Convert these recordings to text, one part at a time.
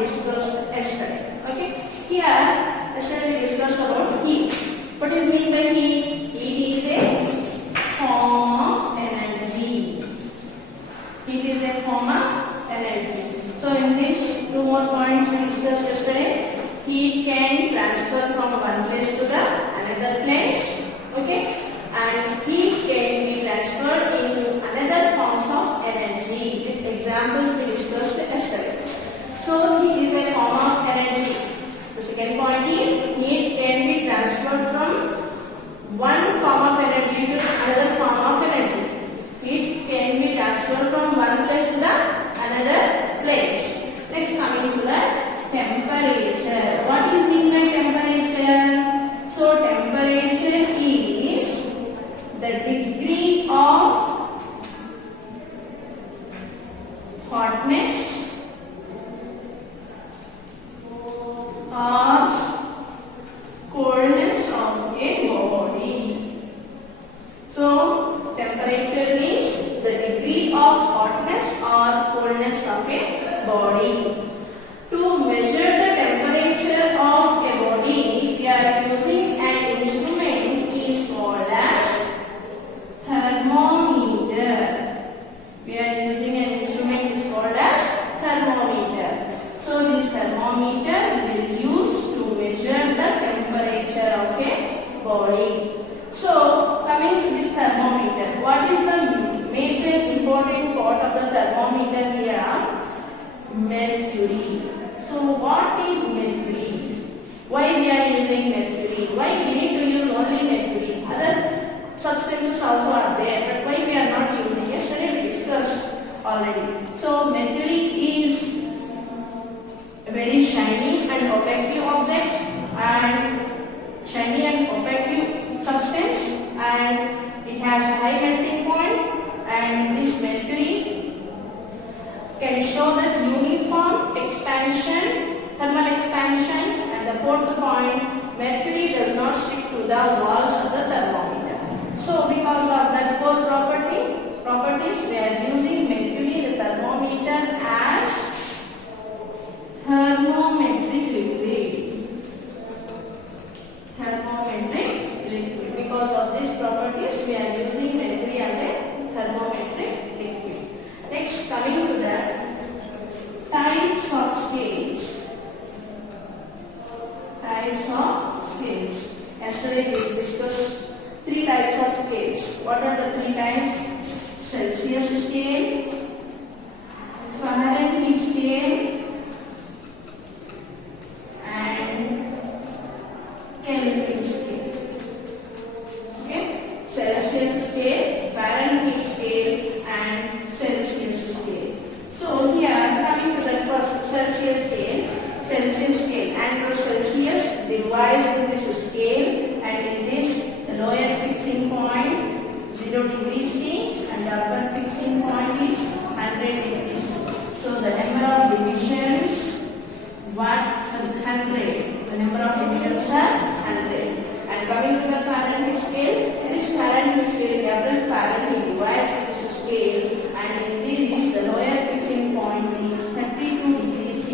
discussed yesterday. Okay. Here, yesterday we discussed about heat. What is meant by heat? Heat is a form of energy. Heat is a form of energy. So in this two more points we discussed yesterday. Heat can transfer from one place to the another place. Okay. And heat can be transferred into another forms of energy. With examples we discussed yesterday. So heat is a form of energy. The second point is heat can be transferred from one form of energy to another form of energy. Heat can be transferred from one place to the another place. Next, coming to the temperature. What is mean by temperature? So temperature is the degree of hotness or coldness of a body. So temperature means the degree of hotness or coldness of a body. To measure the temperature of a body, we are using an instrument is called as thermometer. We are using an instrument is called as thermometer. So this thermometer will use to measure the temperature of a body. So coming to this thermometer, what is the major important part of the thermometer here? Mercury. So what is mercury? Why we are using mercury? Why we need to use only mercury? Other substances also are there, but why we are not using? Yesterday we discussed already. So mercury is a very shiny and opaque object, and shiny and opaque substance, and it has high melting point, and this mercury can show that uniform expansion, thermal expansion, and the fourth point, mercury does not stick to the walls of the thermometer. So because of that four properties, we are using mercury, the thermometer, as thermometric liquid. Thermometric liquid. Because of these properties, we are using mercury as a thermometric liquid. Next, coming to the types of scales. Types of scales. Yesterday we discussed three types of scales. What are the three types? Celsius scale, Fahrenheit scale, and Kelvin scale. Okay? Celsius scale, Fahrenheit scale, and Celsius scale. So here coming to the first Celsius scale, and the Celsius divides in this scale, and in this the lower fixing point 0 degrees C and the upper fixing point is 100 degrees C. So the number of divisions 100. The number of divisions are 100. And coming to the Fahrenheit scale, this Fahrenheit scale, every Fahrenheit divides this scale, and in this the lower fixing point is 32 degrees C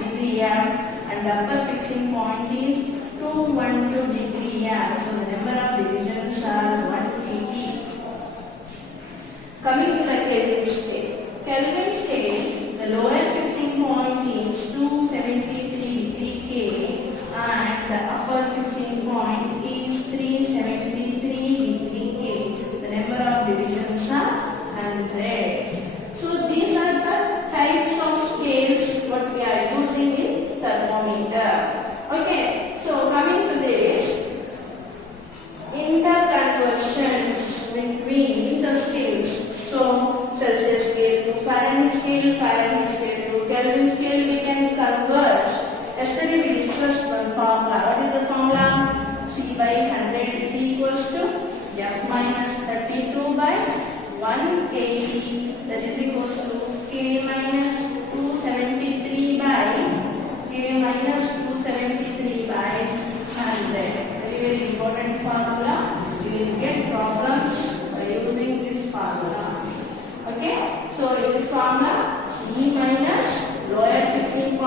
degree F, and the upper fixing point is 212 degree F. So the number of divisions are 180. Coming to the Kelvin scale. Kelvin scale, the lower fixing point is 273 degree K, and the upper fixing point is 373 degree K. The number of divisions are 100. So these are the types of scales what we are using in thermometer. Okay, so coming to this, interconversions between the scales. So Celsius scale to Fahrenheit scale to Kelvin scale, we can convert. Yesterday we discussed one formula. What is the formula? C by 100 is equals to F minus 32 by 180, that is equals to K minus 273 by K minus 273 by 100. Very important formula. You will get problems by using this formula. Okay, so in this formula, C minus lower fixing point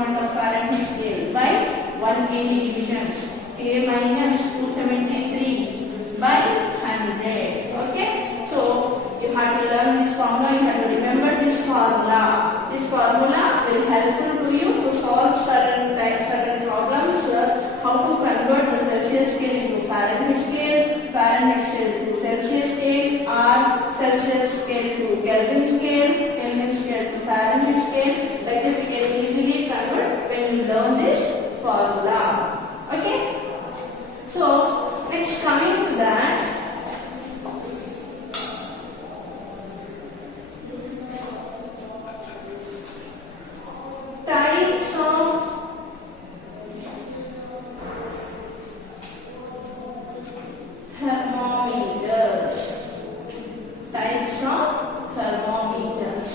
movement of Fahrenheit scale by 180 divisions. K minus 273 by 100. Okay. So you have to learn this formula. You have to remember this formula. This formula will helpful to you to solve certain problems. How to convert the Celsius scale into Fahrenheit scale, Fahrenheit scale to Celsius scale, or Celsius scale to Kelvin scale, Kelvin scale to Fahrenheit scale. Like that we can easily convert when you learn this formula. Okay. So next, coming to that, types of thermometers. Types of thermometers.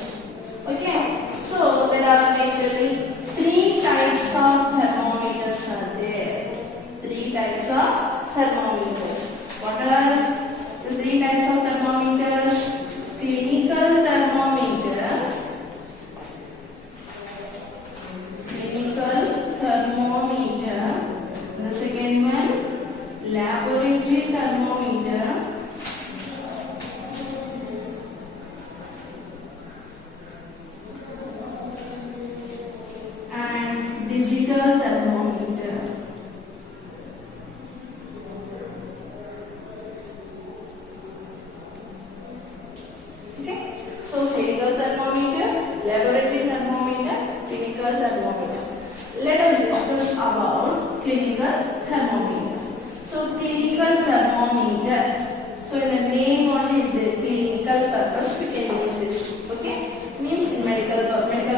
Okay. So there are majorly 3 types of thermometers are there. 3 types of thermometers. What are the 3 types of thermometers? Clinical thermometer. Clinical thermometer. The second one, laboratory thermometer. And digital thermometer. Okay. So clinical thermometer, laboratory thermometer, clinical thermometer. Let us discuss about clinical thermometer. So clinical thermometer. So in the name only the clinical purpose we can use this. Okay. Means in medical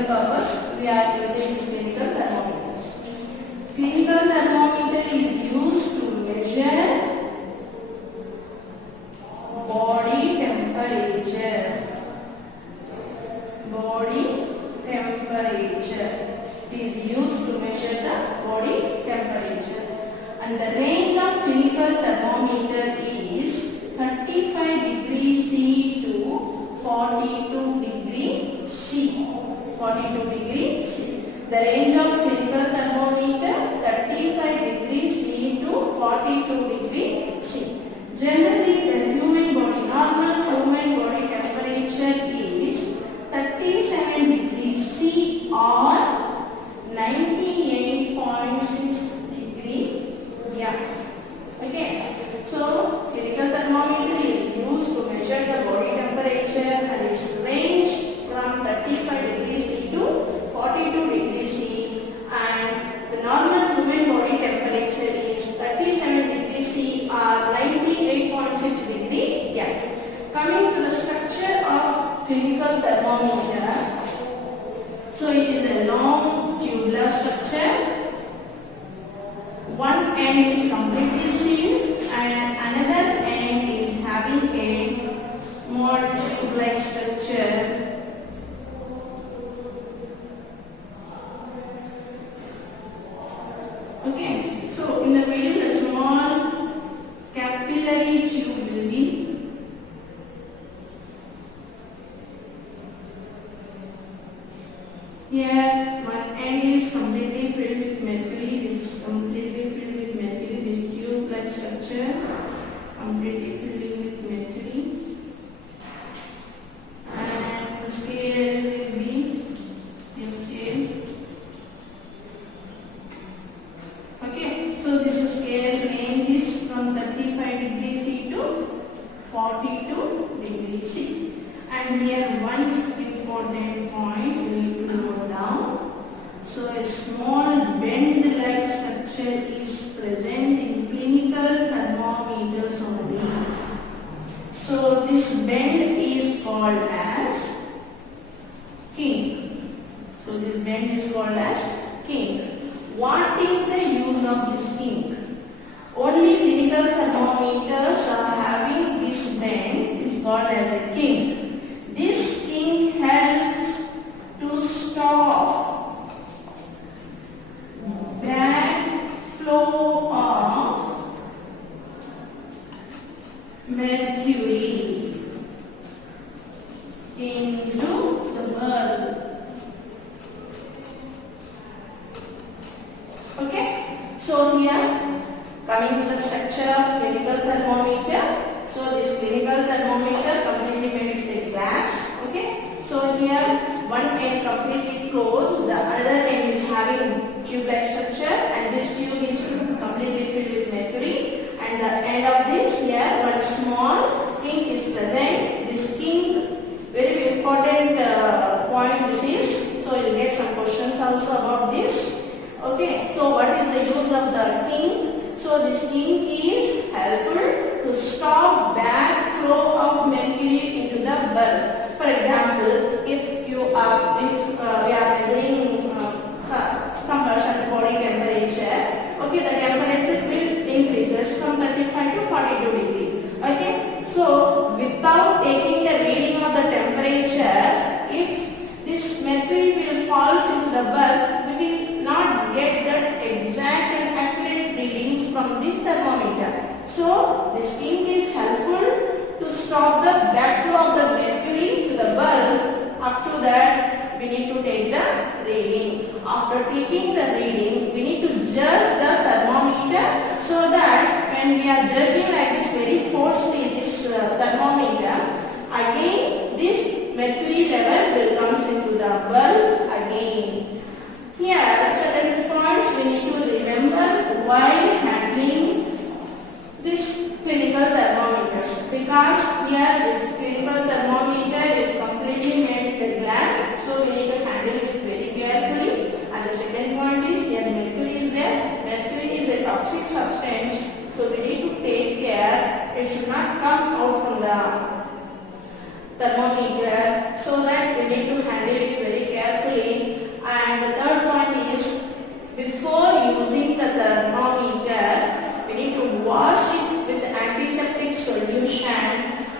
purpose we are using this clinical thermometers. Clinical thermometer is used to measure body temperature. Body temperature. It is used to measure the body temperature. And the range of clinical thermometer is 35 degrees C to 42 degrees C. 42 degrees C. The range of clinical thermometer 35 degrees C to 42 degrees C. Generally, the human body, normal human body temperature is 37 degrees C or 98.6 degree F. Okay. So, clinical thermometer is used to measure the body temperature and its range from 35 degrees C to 42 degrees C, and the normal human body temperature is 37 degrees C or 98.6 degree F. Coming to the structure of clinical thermometer. So it is a long tubular structure. One end is completely sealed and another end is having a small tube-like structure. Okay, so in the middle a small capillary tube will be. Here one end is completely filled with mercury. This is completely filled with mercury. This tube-like structure completely filled with mercury. And the scale will be this scale. Okay, so this scale ranges from 35 degrees C to 42 degrees C. And here one important point we need to note down. So a small bend-like structure is present in clinical thermometers only. So this bend is called as kink. So this bend is called as kink. What is the use of this kink? Only clinical thermometers are having this bend is called as a kink. This kink helps to stop bad flow of mercury into the bulb. use of the ink. So this ink is helpful to stop backflow of mercury into the bulb. For example, if we are measuring some person's body temperature, okay, the temperature will increases from 35 to 42 degree. Okay, so without taking the reading of the temperature, if this mercury will fall into the bulb, we will not get the exact and accurate readings from this thermometer. So this ink is helpful to stop the backflow of the mercury to the bulb. Up to that, we need to take the reading. After taking the reading, we need to jerk the thermometer so that when we are jerking like this very forcefully this thermometer, again this mercury level will comes into the bulb again. Here, certain points we need to remember while handling this clinical thermometers, because here this clinical thermometer is completely made with the glass, so we need to handle it very carefully. And the second point is here mercury is there. Mercury is a toxic substance, so we need to take care. It should not come out from the thermometer, so that we need to handle it very carefully. And the third point is, before using the thermometer, we need to wash it with antiseptic solution,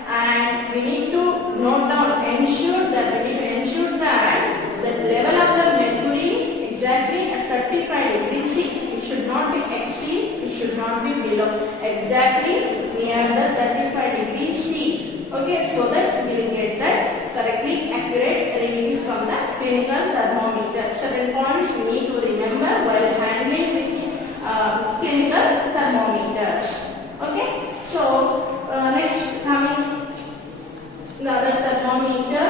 and we need to note down, ensure that the level of the mercury exactly at 35 degrees C. It should not be exceed, it should not be below, exactly near the 35 degrees C. Okay, so that we will get that correctly accurate readings from the clinical thermometer. Certain points we need to remember while handling with clinical thermometers. Okay, so next coming another thermometer.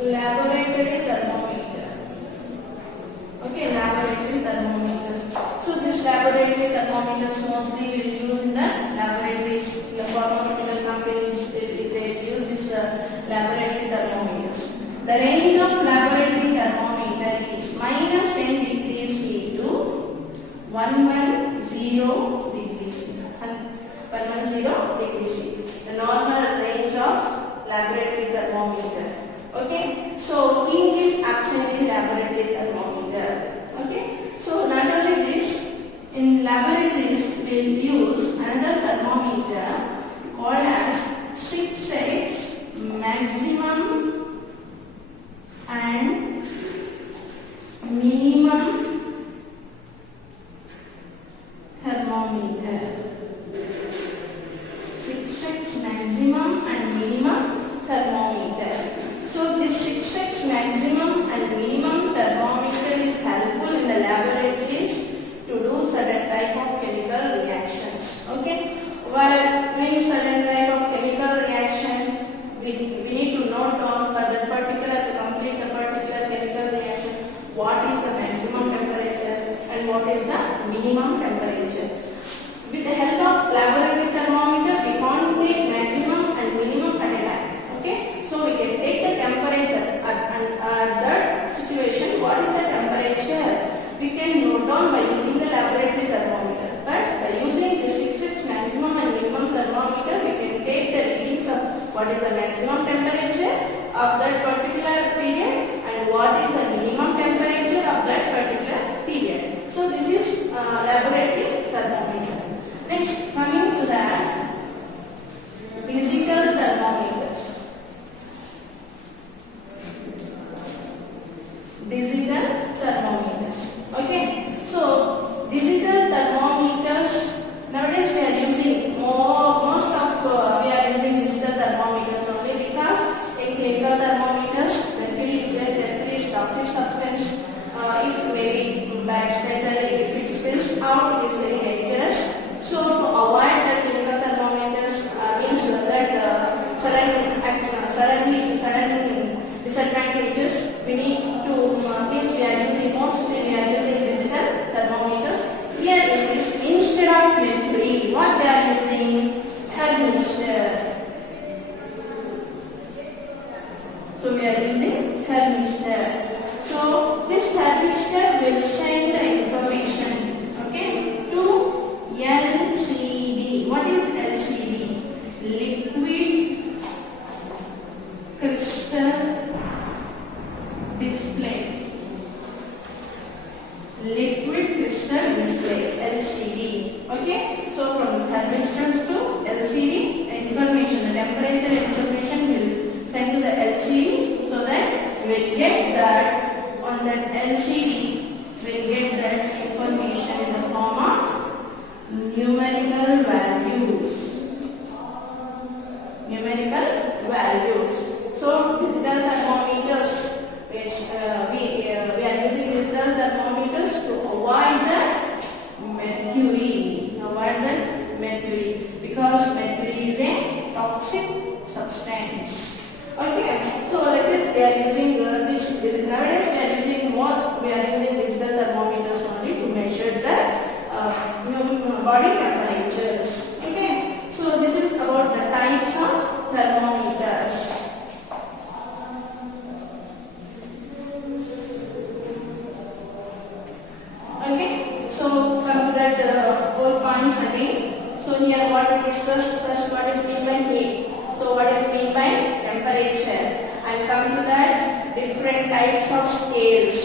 Laboratory thermometer. Okay, laboratory thermometer. So this laboratory thermometers mostly will use in the laboratories, the pharmaceutical companies, they use this laboratory thermometers. The range of laboratory thermometer is minus 10 degrees C to 110 degrees C. 110 degrees C. The normal range of laboratory thermometer. Okay, so ink is absent in laboratory thermometer. Okay, so not only this, in laboratories we will use another thermometer called as 6x maximum and minimum thermometer. 6x maximum and minimum thermometer. So this 6x maximum and minimum thermometer is helpful in the laboratories to do certain type of chemical reactions. Okay, while doing certain type of chemical reaction, we need to note down for the particular, to complete the particular chemical reaction, what is the maximum temperature and what is the minimum temperature. With the help of laboratory thermometer, we can't take maximum and minimum at a time. Okay, so we can take the temperature at that situation. What is the temperature? We can note down by using the laboratory thermometer. But by using the 6x maximum and minimum display. Liquid crystal display, LCD. Okay, so from thermistors to LCD, information, the temperature information will send to the LCD, so that we will get that on that LCD, we will get that information in the form of numerical values. Numerical values. So digital thermometers, which we are using digital thermometers to avoid the mercury. Avoid the mercury because mercury is a toxic substance. Okay, so like that we are using this. Nowadays we are using what? We are using digital thermometers only to measure the body temperatures. Okay, so this is about the types of thermometers. Okay, so come to that whole points again. So here what we discussed, first what is meant by heat. So what is meant by temperature, and come to that different types of scales.